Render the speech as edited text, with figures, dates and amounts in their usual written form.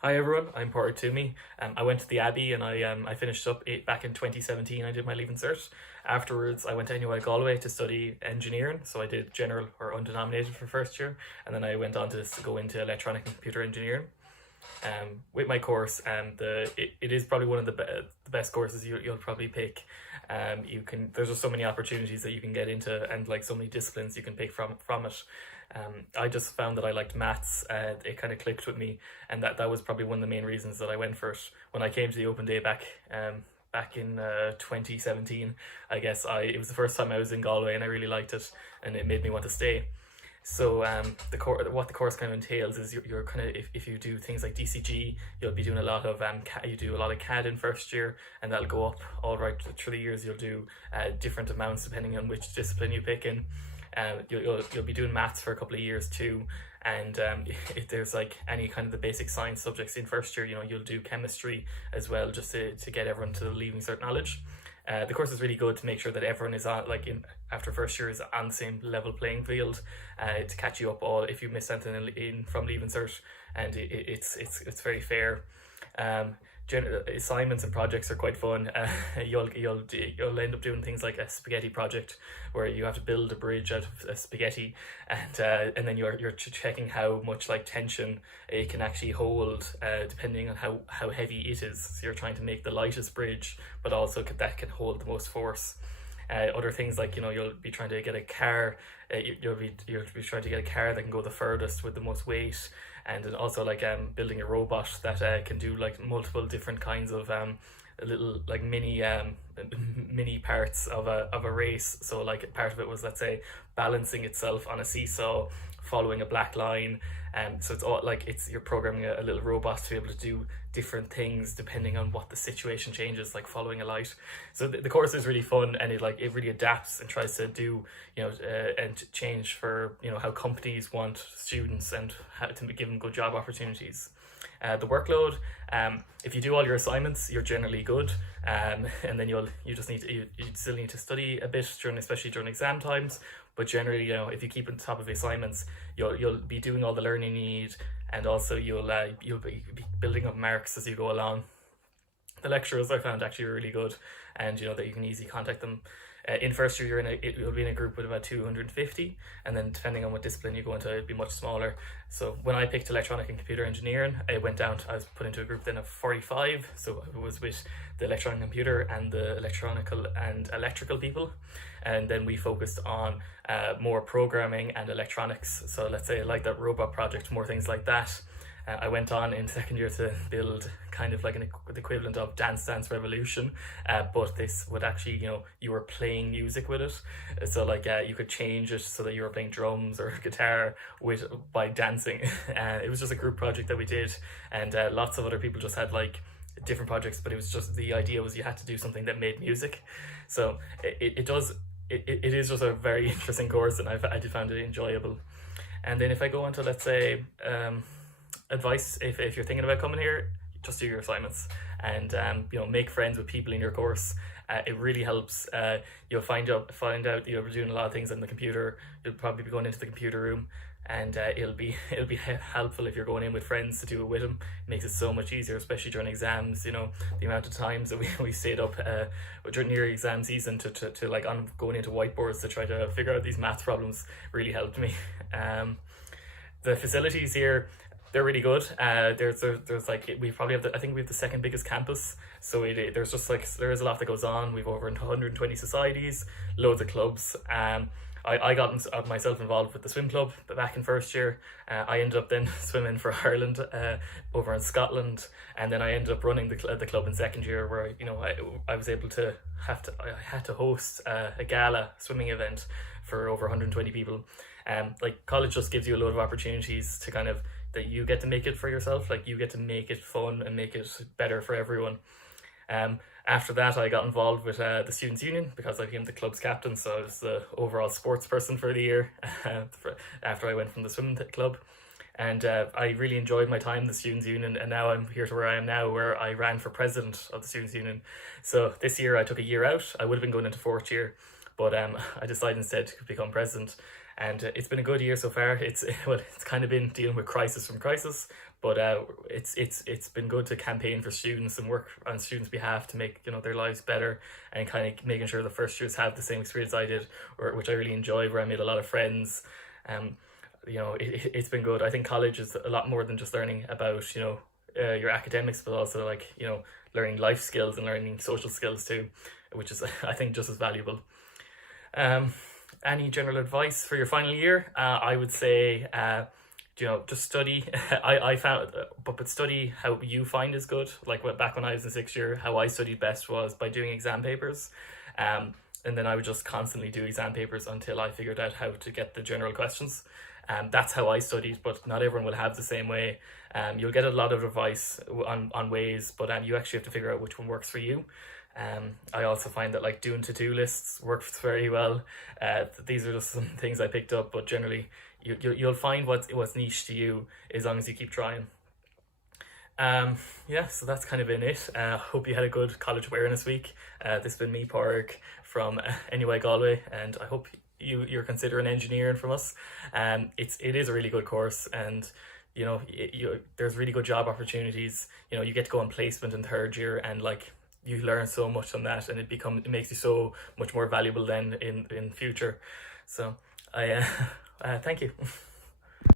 Hi everyone, I'm Padraic Toomey. I went to the Abbey and I finished up back in 2017. I did my Leaving Cert. Afterwards, I went to NUIG Galway to study engineering. So I did general or undenominated for first year, and then I went on to go into electronic and computer engineering. With my course, it is probably one of the best courses you'll probably pick. You can There's just so many opportunities that you can get into, and like so many disciplines you can pick from it. I just found that I liked maths. It kind of clicked with me, and that was probably one of the main reasons that I went for it. When I came to the open day back in 2017, I guess it was the first time I was in Galway, and I really liked it, and it made me want to stay. So what the course kind of entails is you're kind of, if you do things like DCG, you'll be doing a lot of you do a lot of CAD in first year, and that'll go up all right through the years. You'll do different amounts depending on which discipline you pick in. You'll be doing maths for a couple of years too, and if there's like any kind of the basic science subjects in first year, you'll do chemistry as well, just to get everyone to the Leaving Cert knowledge. The course is really good to make sure that everyone is on, like, in after first year, is on the same level playing field, to catch you up all if you miss something in from Leaving Cert, and it's very fair. Assignments and projects are quite fun. You'll end up doing things like a spaghetti project, where you have to build a bridge out of a spaghetti, and then you're checking how much like tension it can actually hold, depending on how heavy it is. So you're trying to make the lightest bridge, but also that can hold the most force. Other things like, you'll be trying to get a car. You'll be trying to get a car that can go the furthest with the most weight, and then also like building a robot that can do like multiple different kinds of little like mini parts of a race. So like part of it was, let's say, balancing itself on a seesaw, following a black line. So it's all like you're programming a little robot to be able to do different things depending on what the situation changes, like following a light. So the course is really fun, and it really adapts and tries to do, and change for how companies want students and how to give them good job opportunities. The workload, if you do all your assignments, you're generally good, and then you still need to study a bit especially during exam times. But generally, if you keep on top of the assignments, you'll be doing all the learning you need, and also you'll be building up marks as you go along. The lecturers I found actually were really good, and that you can easily contact them. In first year, you'll be in a group with about 250, and then depending on what discipline you go into, it'd be much smaller. So when I picked electronic and computer engineering, I was put into a group then of 45. So it was with the electronic and computer and the electronical and electrical people, and then we focused on more programming and electronics. So let's say like that robot project, more things like that. I went on in second year to build kind of like the equivalent of Dance Dance Revolution, but this would actually, you were playing music with it. So like you could change it so that you were playing drums or guitar by dancing. It was just a group project that we did, and lots of other people just had like different projects, but it was just, the idea was you had to do something that made music. So it is just a very interesting course, and I did find it enjoyable. And then if I go on to, let's say, advice, if you're thinking about coming here, just do your assignments, and make friends with people in your course. It really helps. You'll find out you're doing a lot of things on the computer. You'll probably be going into the computer room, and it'll be helpful if you're going in with friends to do it with them. It makes it so much easier, especially during exams. The amount of times that we stayed up during near exam season to like on going into whiteboards to try to figure out these math problems really helped me. The facilities here, they're really good. There's like, we probably have I think we have the second biggest campus. So there's just like, there is a lot that goes on. We've over 120 societies, loads of clubs. I got myself involved with the swim club back in first year. I ended up then swimming for Ireland over in Scotland, and then I ended up running the club in second year, where I was able to I had to host a gala swimming event for over 120 people. Like, college just gives you a lot of opportunities to kind of, that you get to make it for yourself. Like, you get to make it fun and make it better for everyone. After that, I got involved with the Students' Union, because I became the club's captain, so I was the overall sports person for the year after I went from the swim club. And I really enjoyed my time in the Students' Union, and now I'm here to where I am now, where I ran for president of the Students' Union. So this year I took a year out. I would have been going into fourth year, but I decided instead to become president. and it's been a good year so far. It's well, it's kind of been dealing with crisis from crisis, but it's been good to campaign for students and work on students' behalf to make their lives better, and kind of making sure the first years have the same experience I did, which I really enjoyed, where I made a lot of friends. It's been good. I think college is a lot more than just learning about your academics, but also like learning life skills and learning social skills too, which is I think just as valuable. Any general advice for your final year? I would say just study. I found, but study how you find is good. Like back when I was in sixth year, how I studied best was by doing exam papers. And then I would just constantly do exam papers until I figured out how to get the general questions. That's how I studied, but not everyone will have the same way. You'll get a lot of advice on ways, but you actually have to figure out which one works for you. I also find that like doing to-do lists works very well. These are just some things I picked up, but generally you'll find what's niche to you as long as you keep trying. So that's kind of been it. Hope you had a good College Awareness Week. This has been me, Padraic, from NUIG Galway, and I hope you're considering engineering from us. It is a really good course, and there's really good job opportunities. You get to go on placement in third year, and like you learn so much from that, and it makes you so much more valuable then in future. So I thank you.